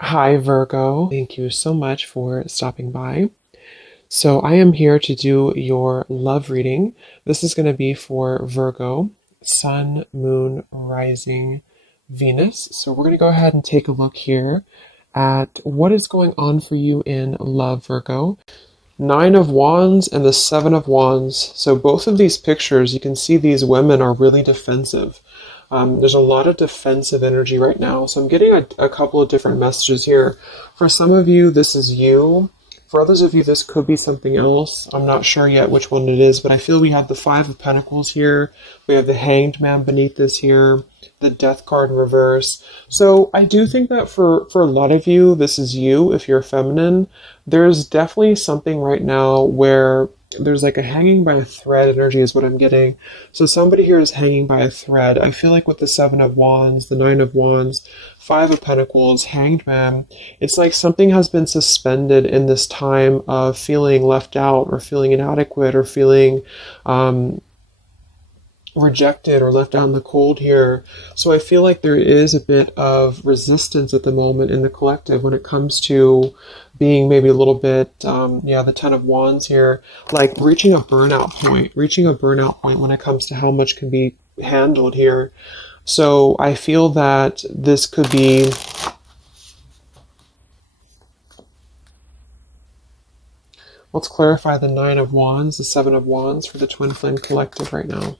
Hi, Virgo. Thank you so much for stopping by. So, I am here to do your love reading. This is going to be for Virgo, Sun, Moon, Rising, Venus. So, we're going to go ahead and take a look here at what is going on for you in love, Virgo. Nine of Wands and the Seven of Wands. So both of these pictures, you can see these women are really defensive. There's a lot of defensive energy right now. So I'm getting a couple of different messages here. For some of you, this is you. For others of you, this could be something else. I'm not sure yet which one it is, but I feel we have the Five of Pentacles here. We have the Hanged Man beneath this here, the Death card in reverse. So I do think that for a lot of you, this is you if you're feminine. There's definitely something right now where there's like a hanging by a thread energy is what I'm getting. So somebody here is hanging by a thread. I feel like with the Seven of Wands, the Nine of Wands, Five of Pentacles, Hanged Man, it's like something has been suspended in this time of feeling left out or feeling inadequate or feeling rejected or left out in the cold here. So I feel like there is a bit of resistance at the moment in the collective when it comes to being maybe a little bit, the Ten of Wands here, like reaching a burnout point when it comes to how much can be handled here. So I feel that this could be, let's clarify the Nine of Wands, the Seven of Wands for the Twin Flame Collective right now.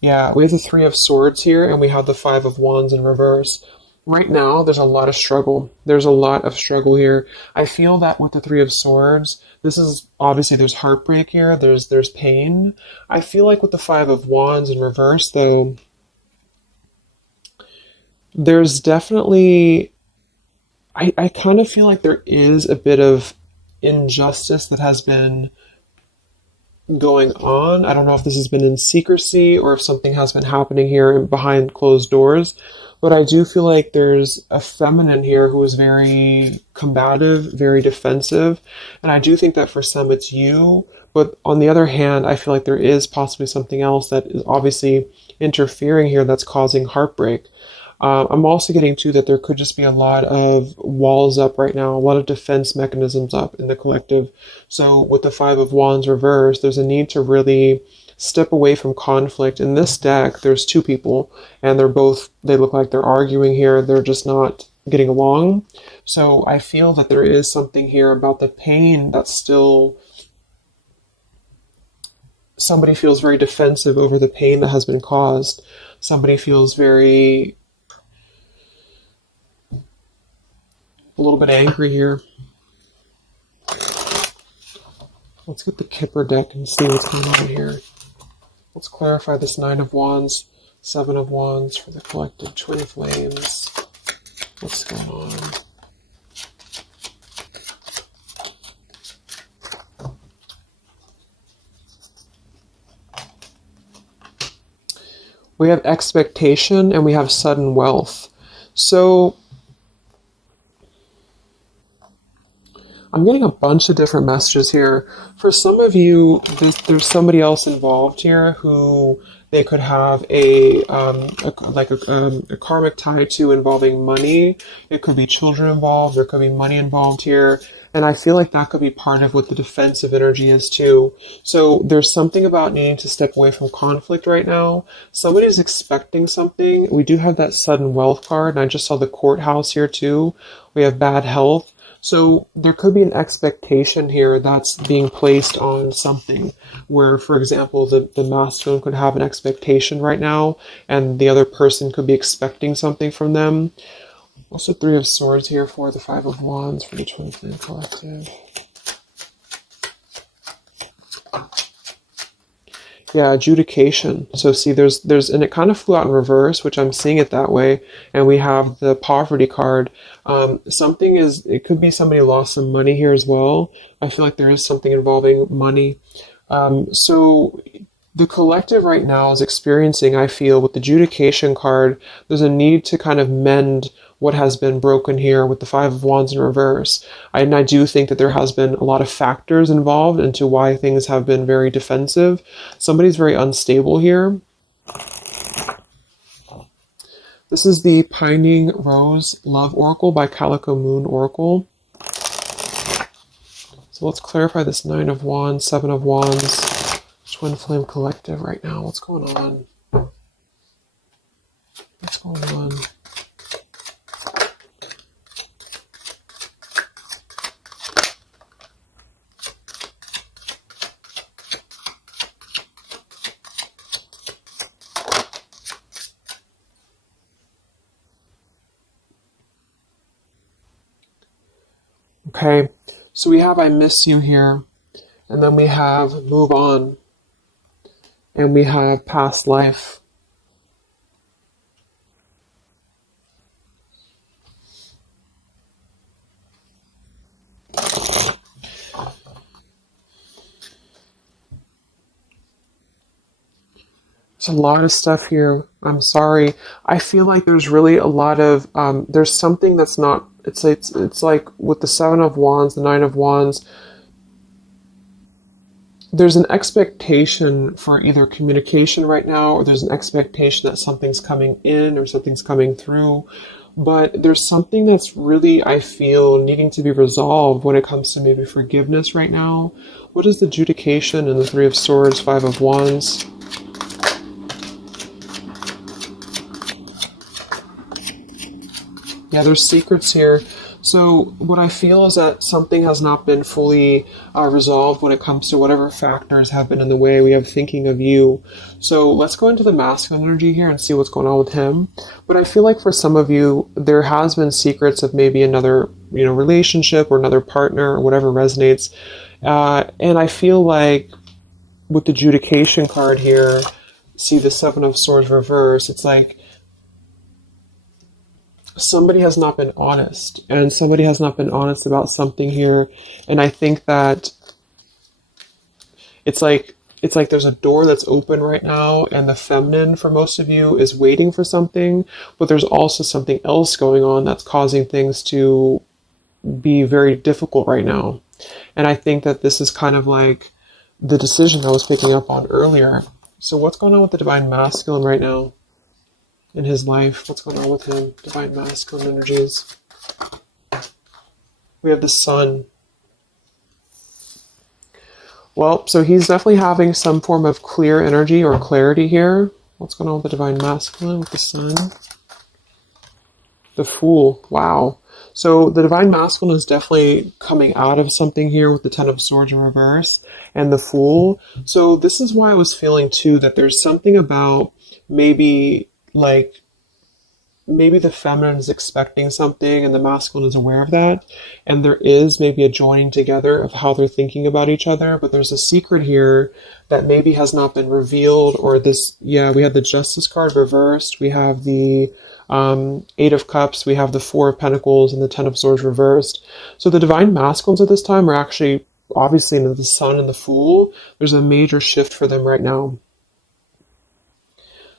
Yeah, we have the Three of Swords here, and we have the Five of Wands in reverse. Right now, there's a lot of struggle. There's a lot of struggle here. I feel that with the Three of Swords, this is obviously there's heartbreak here. There's pain. I feel like with the Five of Wands in reverse, though, there's definitely I kind of feel like there is a bit of injustice that has been going on. I don't know if this has been in secrecy or if something has been happening here behind closed doors, but I do feel like there's a feminine here who is very combative, very defensive, and I do think that for some it's you, but on the other hand, I feel like there is possibly something else that is obviously interfering here that's causing heartbreak. I'm also getting to that there could just be a lot of walls up right now, a lot of defense mechanisms up in the collective. So with the Five of Wands reversed, there's a need to really step away from conflict. In this deck, there's two people, and they look like they're arguing here. They're just not getting along. So I feel that there is something here about the pain that's still, somebody feels very defensive over the pain that has been caused. Somebody feels a little bit angry here. Let's get the Kipper deck and see what's going on here. Let's clarify this Nine of Wands, Seven of Wands for the collective twin flames. What's going on? We have expectation and we have sudden wealth. So I'm getting a bunch of different messages here. For some of you, there's somebody else involved here who they could have a karmic tie to involving money. It could be children involved. There could be money involved here. And I feel like that could be part of what the defensive energy is too. So there's something about needing to step away from conflict right now. Somebody's expecting something. We do have that sudden wealth card, and I just saw the courthouse here too. We have bad health. So there could be an expectation here that's being placed on something where, for example, the masculine could have an expectation right now and the other person could be expecting something from them. Also Three of Swords here for the Five of Wands for the Twin Flame Collective. Yeah, adjudication. So see, there's, and it kind of flew out in reverse, which I'm seeing it that way. And we have the poverty card. It could be somebody lost some money here as well. I feel like there is something involving money. So the collective right now is experiencing, I feel, with the adjudication card, there's a need to kind of mend what has been broken here with the Five of Wands in reverse. And I do think that there has been a lot of factors involved into why things have been very defensive. Somebody's very unstable here. This is the Pining Rose Love Oracle by Calico Moon Oracle. So let's clarify this 9 of Wands, 7 of Wands, Twin Flame Collective right now. What's going on? What's going on? Okay, so we have I miss you here, and then we have move on, and we have past life. There's a lot of stuff here. I'm sorry. I feel like there's really a lot of, there's something that's not, it's like with the 7 of Wands, the 9 of Wands, there's an expectation for either communication right now, or there's an expectation that something's coming in or something's coming through. But there's something that's really, I feel, needing to be resolved when it comes to maybe forgiveness right now. What is the adjudication in the 3 of Swords, 5 of Wands? Yeah, there's secrets here. So what I feel is that something has not been fully resolved when it comes to whatever factors have been in the way we have thinking of you. So let's go into the masculine energy here and see what's going on with him. But I feel like for some of you, there has been secrets of maybe another, relationship or another partner or whatever resonates. And I feel like with the adjudication card here, see the 7 of Swords reverse, it's like somebody has not been honest, and somebody has not been honest about something here. And I think that it's like there's a door that's open right now, and the feminine for most of you is waiting for something, but there's also something else going on that's causing things to be very difficult right now. And I think that this is kind of like the decision I was picking up on earlier. So what's going on with the divine masculine right now in his life? What's going on with him? Divine masculine energies. We have the sun. Well, so he's definitely having some form of clear energy or clarity here. What's going on with the divine masculine with the sun? The Fool. Wow. So the divine masculine is definitely coming out of something here with the 10 of Swords in reverse and the Fool. So this is why I was feeling too that there's something about maybe the feminine is expecting something and the masculine is aware of that. And there is maybe a joining together of how they're thinking about each other. But there's a secret here that maybe has not been revealed, or this, yeah, we have the Justice card reversed. We have the 8 of Cups. We have the 4 of Pentacles and the 10 of Swords reversed. So the divine masculines at this time are actually obviously into the Sun and the Fool. There's a major shift for them right now.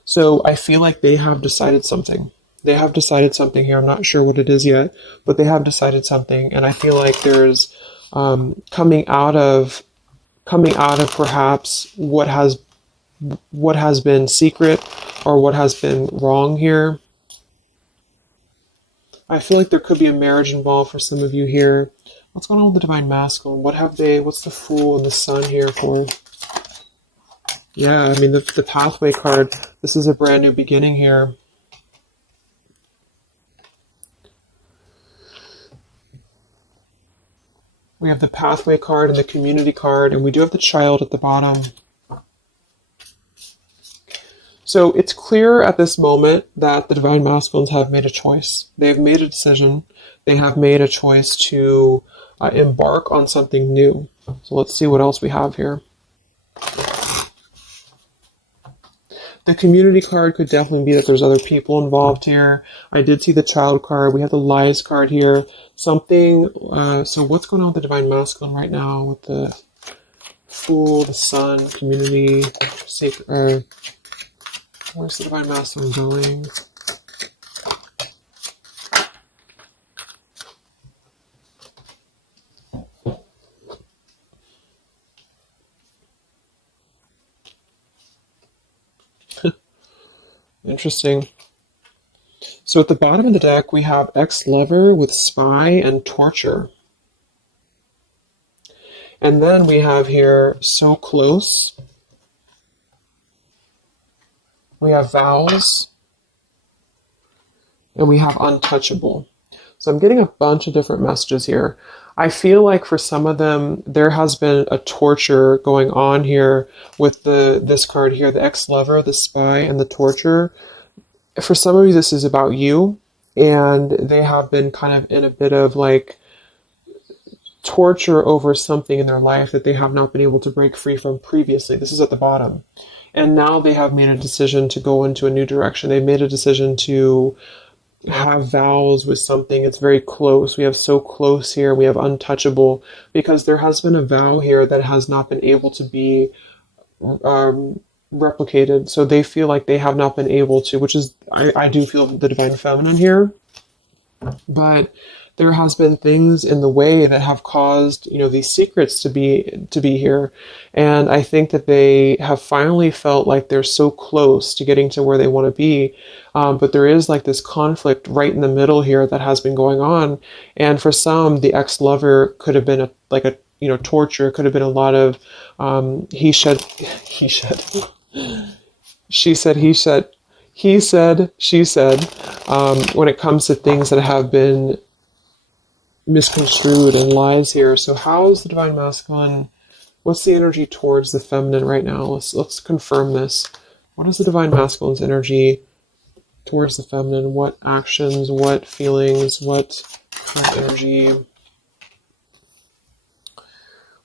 So I feel like they have decided something. They have decided something here. I'm not sure what it is yet, but they have decided something. And I feel like there's coming out of perhaps what has been secret or what has been wrong here. I feel like there could be a marriage involved for some of you here. What's going on with the divine masculine? What's the Fool and the Sun here for? Yeah, I mean, the pathway card, this is a brand new beginning here. We have the pathway card and the community card, and we do have the Child at the bottom. So it's clear at this moment that the divine masculines have made a choice. They've made a decision. They have made a choice to embark on something new. So let's see what else we have here. The community card could definitely be that there's other people involved here. I did see the Child card. We have the Lies card here. Something, so what's going on with the divine masculine right now with the Fool, the Sun, community, sacred, where's the divine masculine going? Interesting. So at the bottom of the deck, we have ex-lover with spy and torture. And then we have here so close. We have vows. And we have untouchable. So I'm getting a bunch of different messages here. I feel like for some of them, there has been a torture going on here with this card here, the ex-lover, the spy, and the torture. For some of you, this is about you, and they have been kind of in a bit of like torture over something in their life that they have not been able to break free from previously. This is at the bottom. And now they have made a decision to go into a new direction. They've made a decision to have vows with something. It's very close. We have so close here. We have untouchable, because there has been a vow here that has not been able to be replicated. So they feel like they have not been able to, which is, I do feel the divine feminine here, but there has been things in the way that have caused, these secrets to be here. And I think that they have finally felt like they're so close to getting to where they want to be. But there is like this conflict right in the middle here that has been going on. And for some, the ex-lover could have been torture. It could have been a lot of he said, she said, he said, she said, when it comes to things that have been misconstrued and lies here. So how is the divine masculine? What's the energy towards the feminine right now? Let's confirm this. What is the divine masculine's energy towards the feminine? What actions, what feelings, what current energy?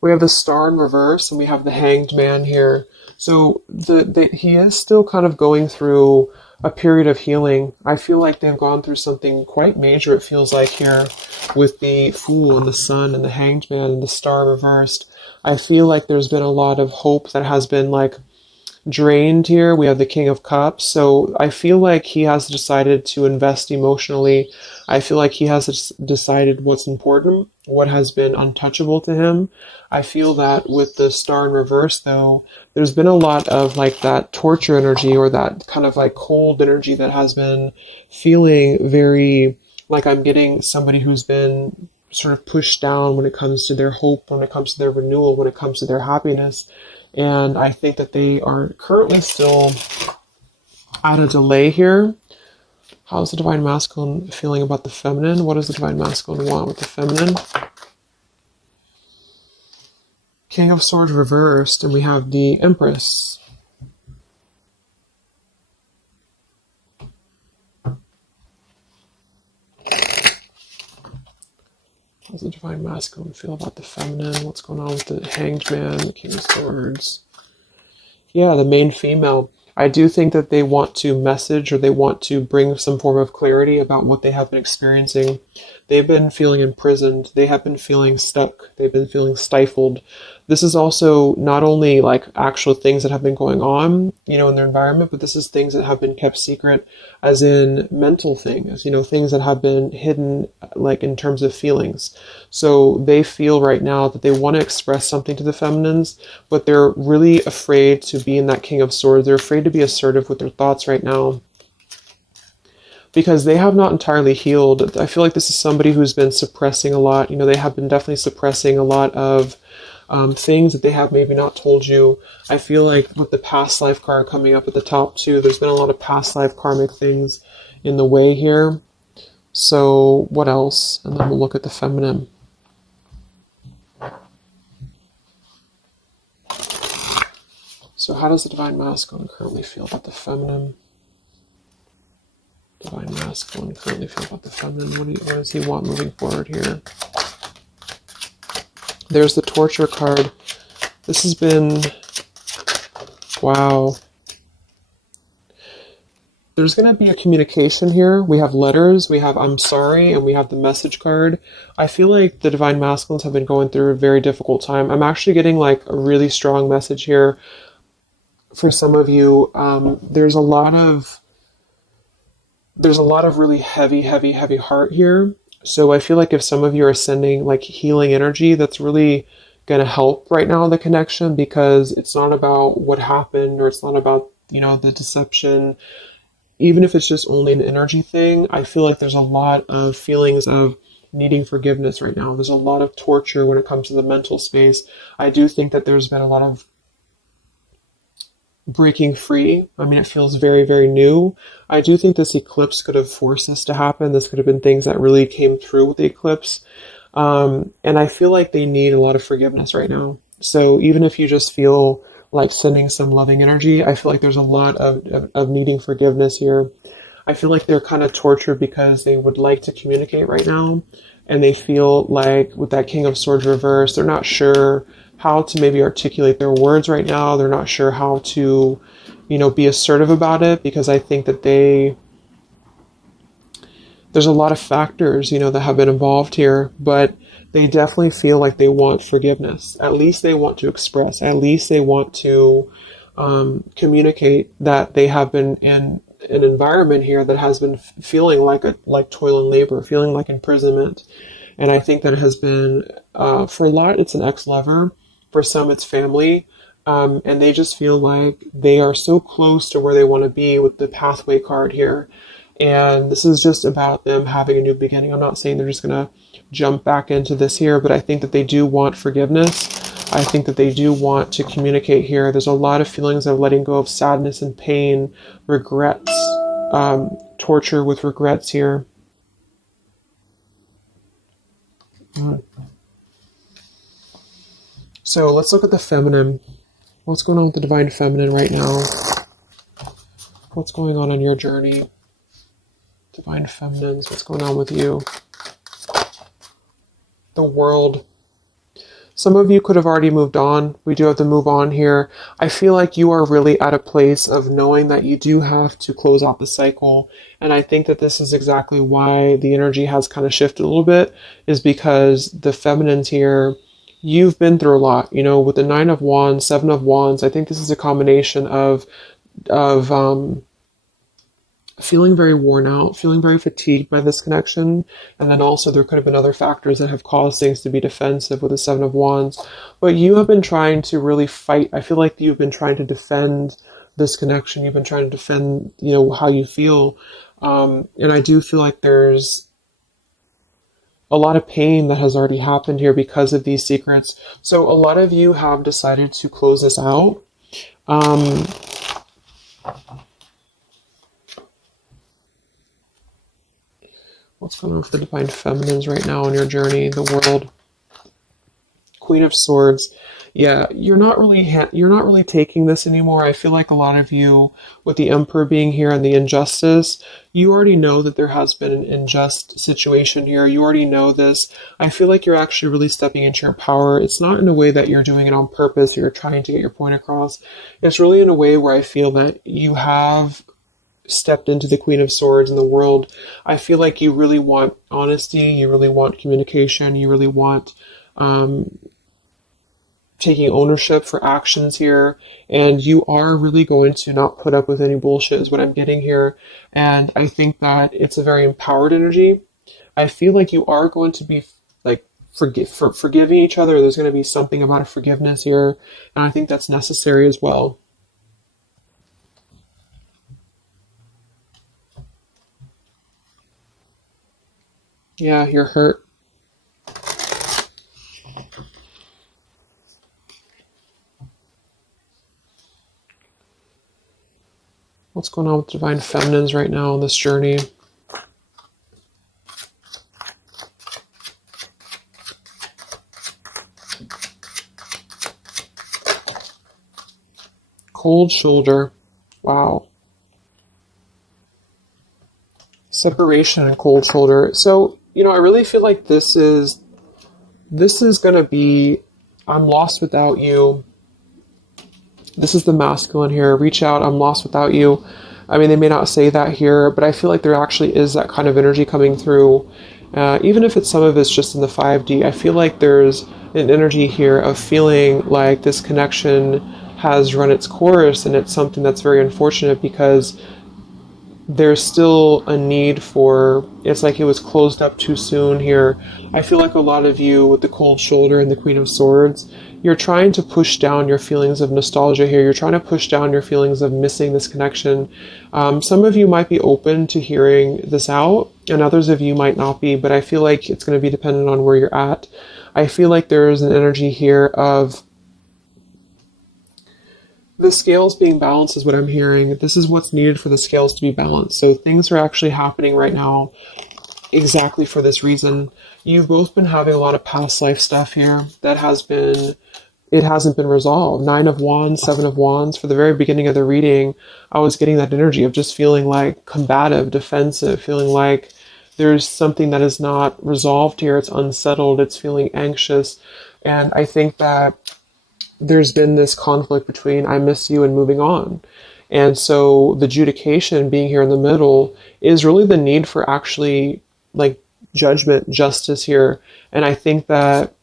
We have the Star in reverse, and we have the Hanged Man here. So he is still kind of going through a period of healing. I feel like they've gone through something quite major, it feels like, here with the Fool and the Sun and the Hanged Man and the Star reversed. I feel like there's been a lot of hope that has been like drained here. We have the King of Cups. So I feel like he has decided to invest emotionally. I feel like he has decided what's important, what has been untouchable to him. I feel that with the Star in reverse, though, there's been a lot of like that torture energy, or that kind of like cold energy that has been feeling very like I'm getting somebody who's been sort of pushed down when it comes to their hope, when it comes to their renewal, when it comes to their happiness. And I think that they are currently still at a delay here. How's the divine masculine feeling about the feminine? What does the divine masculine want with the feminine? King of Swords reversed, and we have the Empress. How does the divine masculine feel about the feminine? What's going on with the Hanged Man, the King of Swords? Yeah, the main female. I do think that they want to message, or they want to bring some form of clarity about what they have been experiencing. They've been feeling imprisoned. They have been feeling stuck. They've been feeling stifled. This is also not only like actual things that have been going on, in their environment, but this is things that have been kept secret, as in mental things, things that have been hidden, like in terms of feelings. So they feel right now that they want to express something to the feminines, but they're really afraid to be in that King of Swords. They're afraid to be assertive with their thoughts right now, because they have not entirely healed. I feel like this is somebody who's been suppressing a lot. They have been definitely suppressing a lot of things that they have maybe not told you. I feel like with the past life card coming up at the top too, there's been a lot of past life karmic things in the way here. So what else? And then we'll look at the feminine. So how does the divine masculine currently feel about the feminine? Divine masculine currently feel about the feminine. What does he want moving forward here? There's the torture card. This has been, wow. There's going to be a communication here. We have letters, we have I'm sorry, and we have the message card. I feel like the divine masculines have been going through a very difficult time. I'm actually getting like a really strong message here for some of you. There's a lot of really heavy heart here. So I feel like if some of you are sending like healing energy, that's really going to help right now, the connection, because it's not about what happened, or it's not about, the deception. even if it's just only an energy thing, I feel like there's a lot of feelings of needing forgiveness right now. There's a lot of torture when it comes to the mental space. I do think that there's been a lot of breaking free. I mean, it feels very, very new. I do think this eclipse could have forced this to happen. This could have been things that really came through with the eclipse. And I feel like they need a lot of forgiveness right now. So even if you just feel like sending some loving energy, I feel like there's a lot of needing forgiveness here. I feel like they're kind of tortured because they would like to communicate right now. And they feel like with that King of Swords reverse, they're not sure how to maybe articulate their words right now. They're not sure how to, be assertive about it, because I think that there's a lot of factors, that have been involved here, but they definitely feel like they want forgiveness. At least they want to express. At least they want to communicate that they have been in an environment here that has been feeling like toil and labor, feeling like imprisonment. And I think that it has been, for a lot, it's an ex-lover. For some, it's family. And they just feel like they are so close to where they want to be with the pathway card here. And this is just about them having a new beginning. I'm not saying they're just going to jump back into this here, but I think that they do want forgiveness. I think that they do want to communicate here. There's a lot of feelings of letting go of sadness and pain, regrets, torture with regrets here. So let's look at the feminine. What's going on with the divine feminine right now? What's going on in your journey? Divine feminines, what's going on with you? The world. Some of you could have already moved on. We do have to move on here. I feel like you are really at a place of knowing that you do have to close out the cycle. And I think that this is exactly why the energy has kind of shifted a little bit, is because the feminines here, you've been through a lot, with the 9 of Wands, 7 of Wands. I think this is a combination of feeling very worn out, feeling very fatigued by this connection. And then also there could have been other factors that have caused things to be defensive with the 7 of Wands. But you have been trying to really fight. I feel like you've been trying to defend this connection. You've been trying to defend, how you feel. And I do feel like there's a lot of pain that has already happened here because of these secrets. So a lot of you have decided to close this out. What's going on with the divine feminines right now in your journey, the world? Queen of Swords. Yeah, you're not really taking this anymore. I feel like a lot of you, with the Emperor being here and the injustice, you already know that there has been an unjust situation here. You already know this. I feel like you're actually really stepping into your power. It's not in a way that you're doing it on purpose or you're trying to get your point across. It's really in a way where I feel that you have stepped into the Queen of Swords in the world. I feel like you really want honesty, you really want communication, you really want taking ownership for actions here, and you are really going to not put up with any bullshit is what I'm getting here. And I think that it's a very empowered energy. I feel like you are going to be like forgiving each other. There's going to be something about a forgiveness here, and I think that's necessary as well. Yeah, you're hurt. What's going on with divine feminines right now on this journey? Cold shoulder. Wow. Separation and cold shoulder. So, I really feel like this is going to be, I'm lost without you. This is the masculine here. Reach out, I'm lost without you. I mean, they may not say that here, but I feel like there actually is that kind of energy coming through. Even if some of it's just in the 5D, I feel like there's an energy here of feeling like this connection has run its course, and it's something that's very unfortunate because there's still a need for, it's like it was closed up too soon here. I feel like a lot of you with the cold shoulder and the Queen of Swords, you're trying to push down your feelings of nostalgia here. You're trying to push down your feelings of missing this connection. Some of you might be open to hearing this out, and others of you might not be, but I feel like it's going to be dependent on where you're at. I feel like there's an energy here of the scales being balanced is what I'm hearing. This is what's needed for the scales to be balanced. So things are actually happening right now exactly for this reason. You've both been having a lot of past life stuff here that it hasn't been resolved. 9 of Wands, 7 of Wands. For the very beginning of the reading, I was getting that energy of just feeling like combative, defensive, feeling like there's something that is not resolved here. It's unsettled. It's feeling anxious. And I think that there's been this conflict between I miss you and moving on. And so the adjudication being here in the middle is really the need for actually like judgment, justice here. And I think that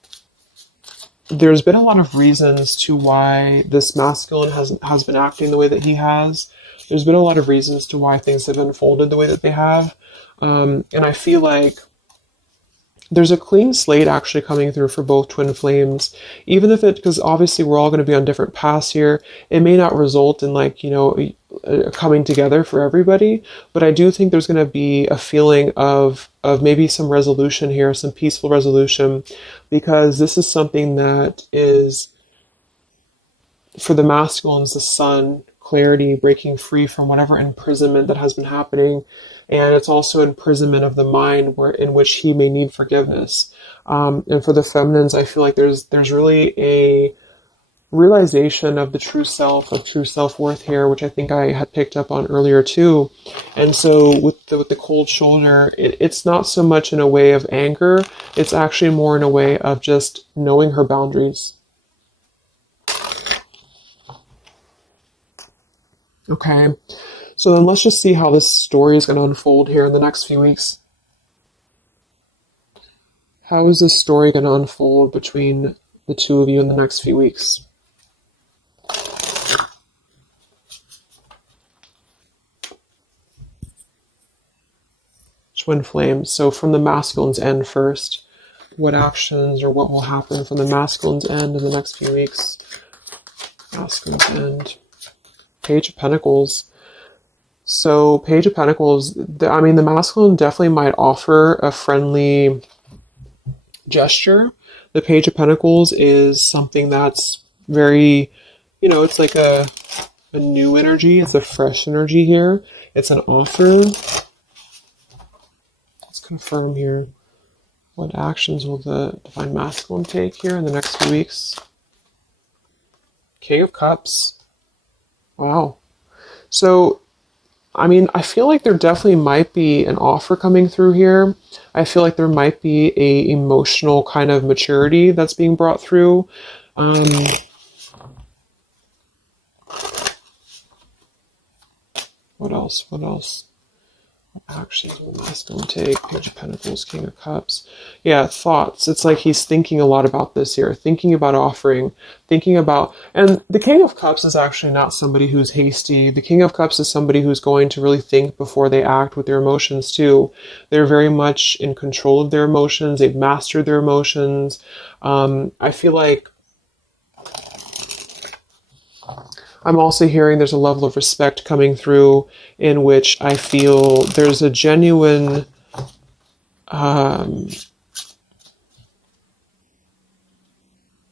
there's been a lot of reasons to why this masculine has been acting the way that he has. There's been a lot of reasons to why things have unfolded the way that they have. And I feel like there's a clean slate actually coming through for both twin flames, even if because obviously we're all going to be on different paths here. It may not result in like, a coming together for everybody, but I do think there's going to be a feeling of maybe some resolution here, some peaceful resolution, because this is something that is for the masculines, the sun, clarity, breaking free from whatever imprisonment that has been happening. And it's also imprisonment of the mind in which he may need forgiveness. And for the feminines, I feel like there's really a realization of the true self, of true self-worth here, which I think I had picked up on earlier too. And so with the cold shoulder, it's not so much in a way of anger. It's actually more in a way of just knowing her boundaries. Okay. So then let's just see how this story is going to unfold here in the next few weeks. How is this story going to unfold between the two of you in the next few weeks? Twin flames. So from the masculine's end first, what actions or what will happen from the masculine's end in the next few weeks? Masculine's end. Page of Pentacles. So Page of Pentacles, the masculine definitely might offer a friendly gesture. The Page of Pentacles is something that's very, it's like a new energy. It's a fresh energy here. It's an offer. Let's confirm here. What actions will the Divine Masculine take here in the next few weeks? King of Cups. Wow. So I feel like there definitely might be an offer coming through here. I feel like there might be a emotional kind of maturity that's being brought through. What else? What actions will the masculine take? Page of Pentacles, King of Cups. Yeah, thoughts. It's like he's thinking a lot about this here, thinking about offering, and the King of Cups is actually not somebody who's hasty. The King of Cups is somebody who's going to really think before they act with their emotions too. They're very much in control of their emotions. They've mastered their emotions. I feel like I'm also hearing there's a level of respect coming through in which I feel there's a genuine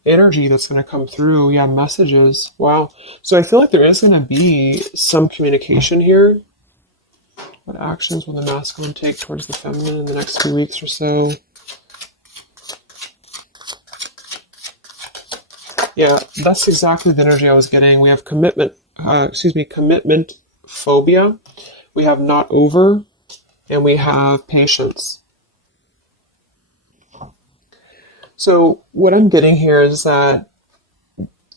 energy that's going to come through. Yeah, messages. Wow. So I feel like there is going to be some communication here. What actions will the masculine take towards the feminine in the next few weeks or so? Yeah, that's exactly the energy I was getting. We have commitment phobia. We have not over, and we have patience. So what I'm getting here is that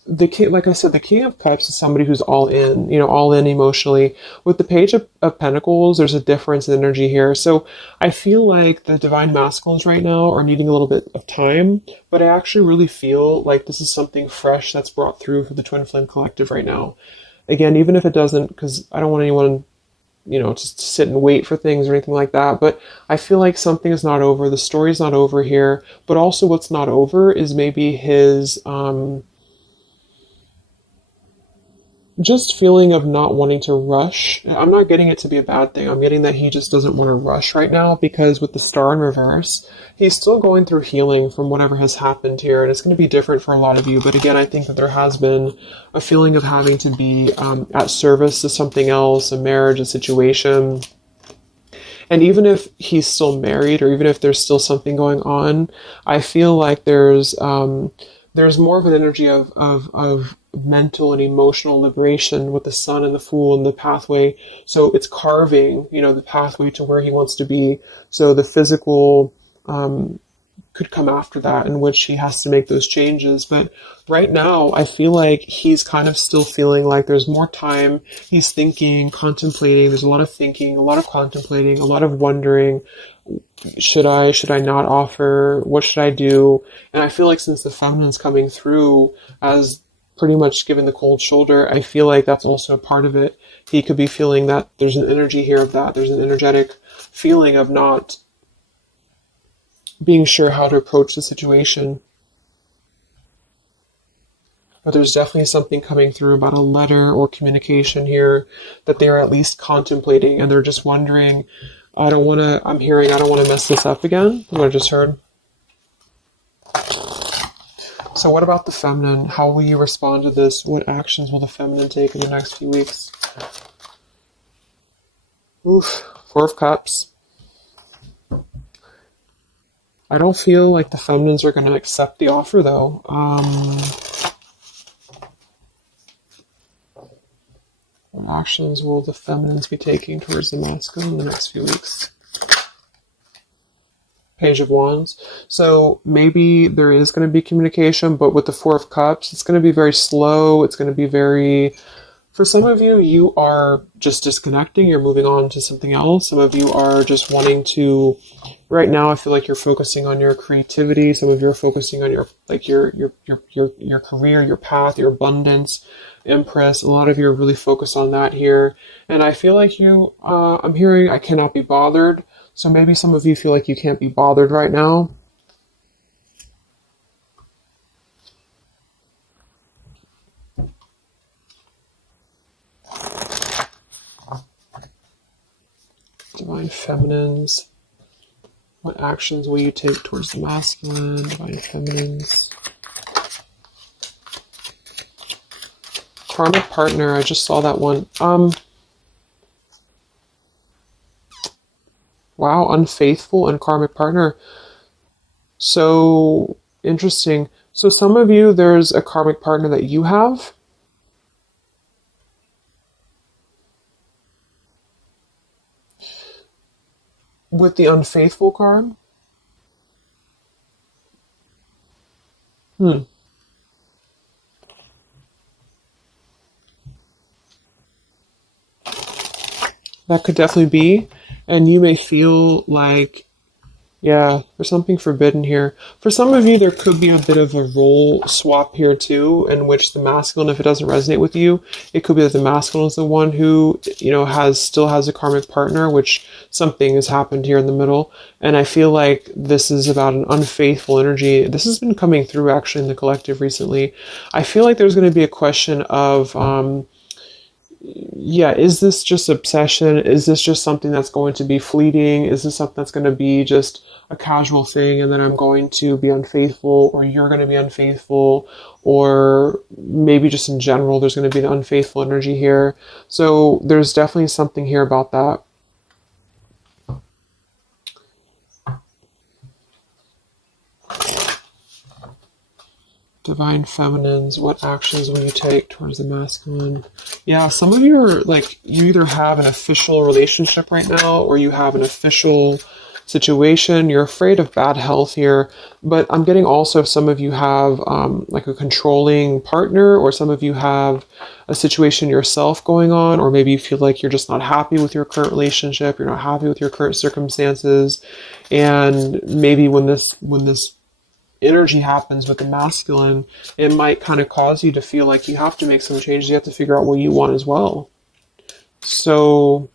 like I said, the King of Cups is somebody who's all in emotionally. With the Page of Pentacles, there's a difference in energy here. So I feel like the Divine Masculines right now are needing a little bit of time, but I actually really feel like this is something fresh that's brought through for the Twin Flame Collective right now. Again, even if it doesn't, because I don't want anyone just sit and wait for things or anything like that. But I feel like something is not over. The story's not over here. But also what's not over is maybe his just feeling of not wanting to rush. I'm not getting it to be a bad thing. I'm getting that he just doesn't want to rush right now because with the star in reverse, he's still going through healing from whatever has happened here. And it's going to be different for a lot of you. But again, I think that there has been a feeling of having to be at service to something else, a marriage, a situation. And even if he's still married or even if there's still something going on, I feel like there's more of an energy of mental and emotional liberation with the sun and the fool and the pathway. So it's carving, the pathway to where he wants to be. So the physical could come after that, in which he has to make those changes. But right now, I feel like he's kind of still feeling like there's more time. He's thinking, contemplating. There's a lot of thinking, a lot of contemplating, a lot of wondering. Should I not offer? What should I do? And I feel like since the feminine's coming through as pretty much giving the cold shoulder, I feel like that's also a part of it. He could be feeling that there's an energy here of that. There's an energetic feeling of not being sure how to approach the situation. But there's definitely something coming through about a letter or communication here that they're at least contemplating, and they're just wondering, I don't want to mess this up again, what I just heard. So what about the feminine? How will you respond to this? What actions will the feminine take in the next few weeks? Oof, Four of Cups. I don't feel like the feminines are going to accept the offer, though. What actions will the feminines be taking towards the masculine in the next few weeks? Page of Wands. So maybe there is going to be communication, but with the Four of Cups, it's going to be very slow. It's going to be very... For some of you, you are just disconnecting. You're moving on to something else. Some of you are just wanting to... Right now, I feel like you're focusing on your creativity. Some of you are focusing on your career, your path, your abundance, Empress. A lot of you are really focused on that here. And I feel like you... I'm hearing I cannot be bothered. So maybe some of you feel like you can't be bothered right now. Divine Feminines. What actions will you take towards the masculine? Divine Feminines. Karmic Partner. I just saw that one. Wow, unfaithful and karmic partner. So interesting. So some of you, there's a karmic partner that you have. With the unfaithful card. That could definitely be. And you may feel like, yeah, there's something forbidden here. For some of you, there could be a bit of a role swap here too, in which the masculine, if it doesn't resonate with you, it could be that the masculine is the one who, still has a karmic partner, which something has happened here in the middle. And I feel like this is about an unfaithful energy. This has been coming through actually in the collective recently. I feel like there's going to be a question of, is this just obsession? Is this just something that's going to be fleeting? Is this something that's going to be just a casual thing and then I'm going to be unfaithful, or you're going to be unfaithful, or maybe just in general there's going to be an unfaithful energy here. So there's definitely something here about that. Divine Feminines, what actions will you take towards the masculine? Yeah, some of you are like, you either have an official relationship right now or you have an official situation. You're afraid of bad health here, but I'm getting also some of you have like a controlling partner, or some of you have a situation yourself going on, or maybe you feel like you're just not happy with your current relationship. You're not happy with your current circumstances. And maybe when this energy happens with the masculine, it might kind of cause you to feel like you have to make some changes. You have to figure out what you want as well. So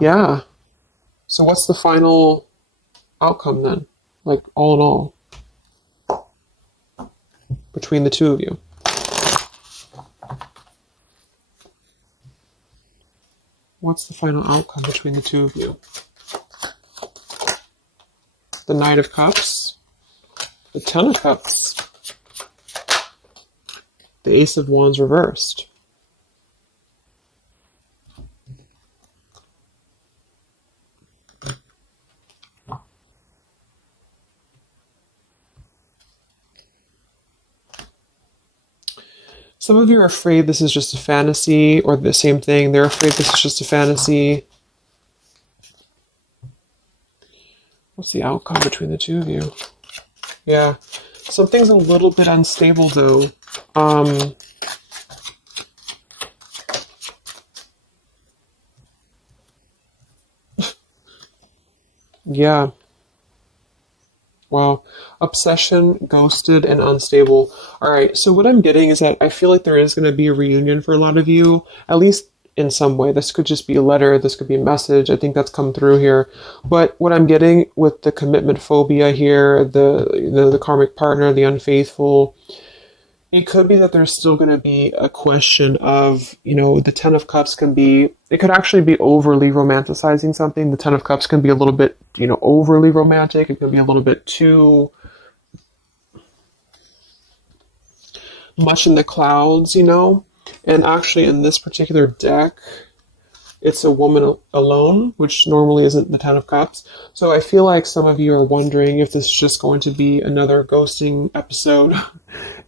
Yeah. So what's the final outcome then? Like all in all, between the two of you? What's the final outcome between the two of you? The Knight of Cups, the Ten of Cups, the Ace of Wands reversed. Some of you are afraid this is just a fantasy, or the same thing. They're afraid this is just a fantasy. What's the outcome between the two of you? Yeah. Something's a little bit unstable, though. Yeah. Wow. Obsession, ghosted, and unstable. All right. So what I'm getting is that I feel like there is going to be a reunion for a lot of you, at least in some way. This could just be a letter. This could be a message. I think that's come through here. But what I'm getting with the commitment phobia here, the karmic partner, the unfaithful, it could be that there's still going to be a question of, the Ten of Cups can be, it could actually be overly romanticizing something. The Ten of Cups can be a little bit, overly romantic. It can be a little bit too much in the clouds, And actually in this particular deck, it's a woman alone, which normally isn't the Ten of Cups. So I feel like some of you are wondering if this is just going to be another ghosting episode.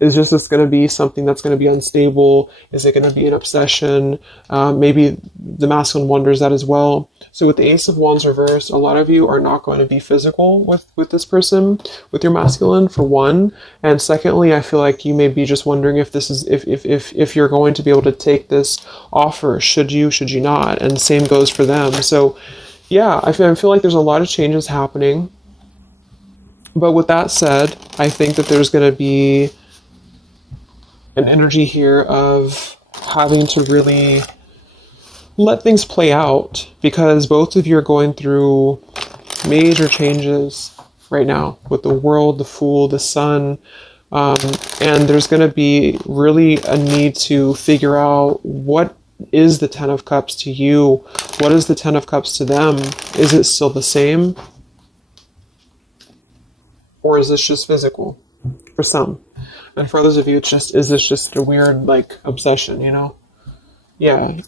Is this going to be something that's going to be unstable? Is it going to be an obsession? Maybe the masculine wonders that as well. So with the Ace of Wands reversed, a lot of you are not going to be physical with this person, with your masculine, for one. And secondly, I feel like you may be just wondering if this is if you're going to be able to take this offer. Should you not? And same goes for them. So yeah, I feel like there's a lot of changes happening. But with that said, I think that there's going to be an energy here of having to really let things play out, because both of you are going through major changes right now with the World, the Fool, the Sun, and there's going to be really a need to figure out what is the Ten of Cups to you, what is the Ten of Cups to them. Is it still the same, or is this just physical for some? And for others of you, is this just a weird, obsession, Yeah.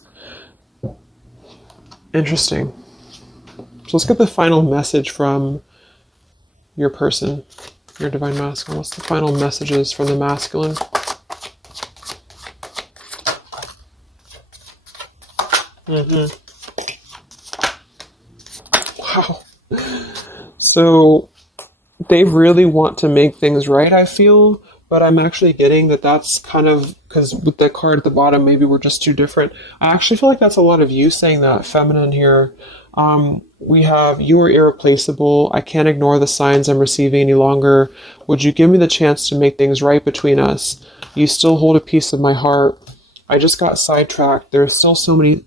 Interesting. So let's get the final message from your person, your divine masculine. What's the final messages from the masculine? Wow. So they really want to make things right, I feel. But I'm actually getting that that's kind of, because with the card at the bottom, maybe we're just too different. I actually feel like that's a lot of you saying that, feminine here. We have, you are irreplaceable. I can't ignore the signs I'm receiving any longer. Would you give me the chance to make things right between us? You still hold a piece of my heart. I just got sidetracked. There are still so many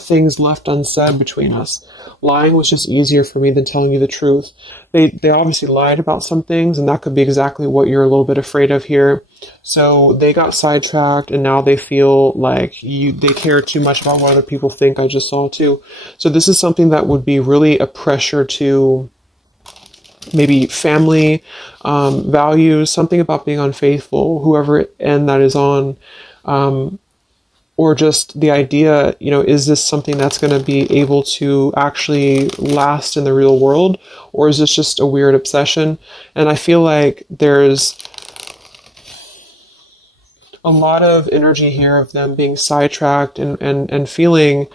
things left unsaid between us. Lying was just easier for me than telling you the truth. They obviously lied about some things, and that could be exactly what you're a little bit afraid of here. So they got sidetracked, and now they feel like they care too much about what other people think. I just saw too. So this is something that would be really a pressure to maybe family values, something about being unfaithful, whoever end that is on. Or just the idea, is this something that's going to be able to actually last in the real world? Or is this just a weird obsession? And I feel like there's a lot of energy here of them being sidetracked and feeling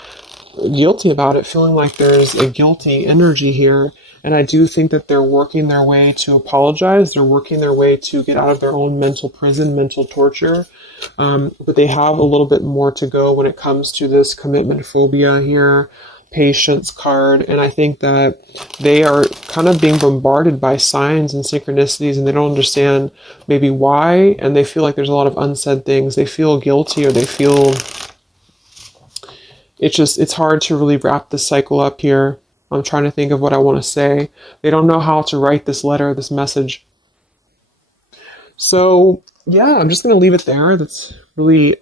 guilty about it, feeling like there's a guilty energy here. And I do think that they're working their way to apologize. They're working their way to get out of their own mental prison, mental torture. But they have a little bit more to go when it comes to this commitment phobia here, patience card. And I think that they are kind of being bombarded by signs and synchronicities, and they don't understand maybe why. And they feel like there's a lot of unsaid things. They feel guilty, or they feel it's hard to really wrap this cycle up here. I'm trying to think of what I want to say. They don't know how to write this letter, this message. So yeah, I'm just going to leave it there. That's really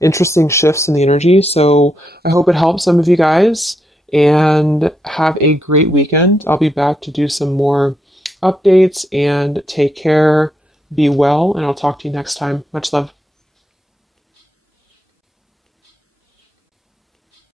interesting shifts in the energy. So I hope it helps some of you guys, and have a great weekend. I'll be back to do some more updates, and take care, be well, and I'll talk to you next time. Much love.